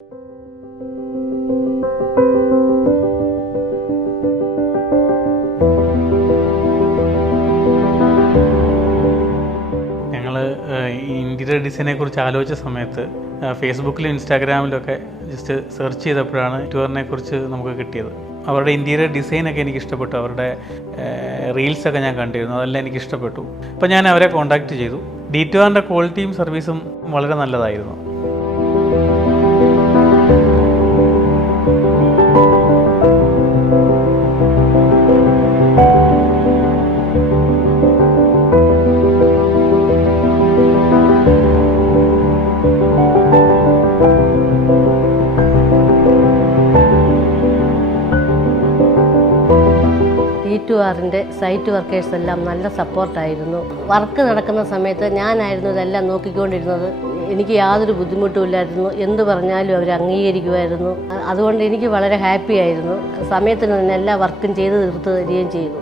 ഞങ്ങൾ ഇൻറ്റീരിയർ ഡിസൈനെ കുറിച്ച് ആലോചിച്ച സമയത്ത് ഫേസ്ബുക്കിലും ഇൻസ്റ്റാഗ്രാമിലൊക്കെ ജസ്റ്റ് സെർച്ച് ചെയ്തപ്പോഴാണ് ഡിറ്റോറിനെ കുറിച്ച് നമുക്ക് കിട്ടിയത്. അവരുടെ ഇൻറ്റീരിയർ ഡിസൈനൊക്കെ എനിക്ക് ഇഷ്ടപ്പെട്ടു. അവരുടെ റീൽസൊക്കെ ഞാൻ കണ്ടിരുന്നു, അതെല്ലാം എനിക്ക് ഇഷ്ടപ്പെട്ടു. അപ്പോൾ ഞാൻ അവരെ കോൺടാക്റ്റ് ചെയ്തു. ഡിറ്റോറിൻ്റെ ക്വാളിറ്റിയും സർവീസും വളരെ നല്ലതായിരുന്നു. D2Rൻ്റെ സൈറ്റ് വർക്കേഴ്സ് എല്ലാം നല്ല സപ്പോർട്ടായിരുന്നു. വർക്ക് നടക്കുന്ന സമയത്ത് ഞാനായിരുന്നു ഇതെല്ലാം നോക്കിക്കൊണ്ടിരുന്നത്. എനിക്ക് യാതൊരു ബുദ്ധിമുട്ടുമില്ലായിരുന്നു. എന്ത് പറഞ്ഞാലും അവർ അംഗീകരിക്കുമായിരുന്നു. അതുകൊണ്ട് എനിക്ക് വളരെ ഹാപ്പി ആയിരുന്നു. സമയത്തിന് തന്നെ എല്ലാ വർക്കും ചെയ്ത് തീർത്ത് തരികയും ചെയ്തു.